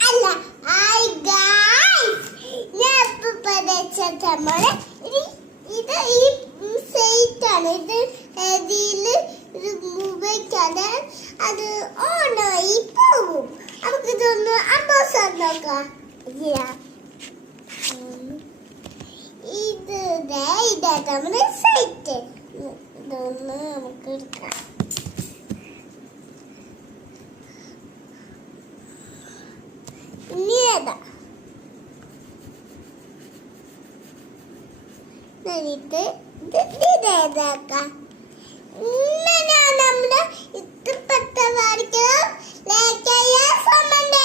അല്ല hi guys ഞാൻ ഇപ്പൊ പഠിച്ചത് ഇത് ഈ സൈറ്റ് ആണ് ഇത് ഇതില് ഒരു മൊബൈലാണ് അത് ഓണായി പോകും നമുക്ക് ഇതൊന്ന് അൺബോക്സ് നോക്കാം ഇതാണ് നമ്മുടെ സൈറ്റ് ഇതൊന്ന് നമുക്ക് എടുക്കാം ഇനിയേതാ ഇതേതാക്കാം നമ്മുടെ ഇഷ്ടപ്പെട്ട ലൈക്ക് ചെയ്യുക കമന്റ്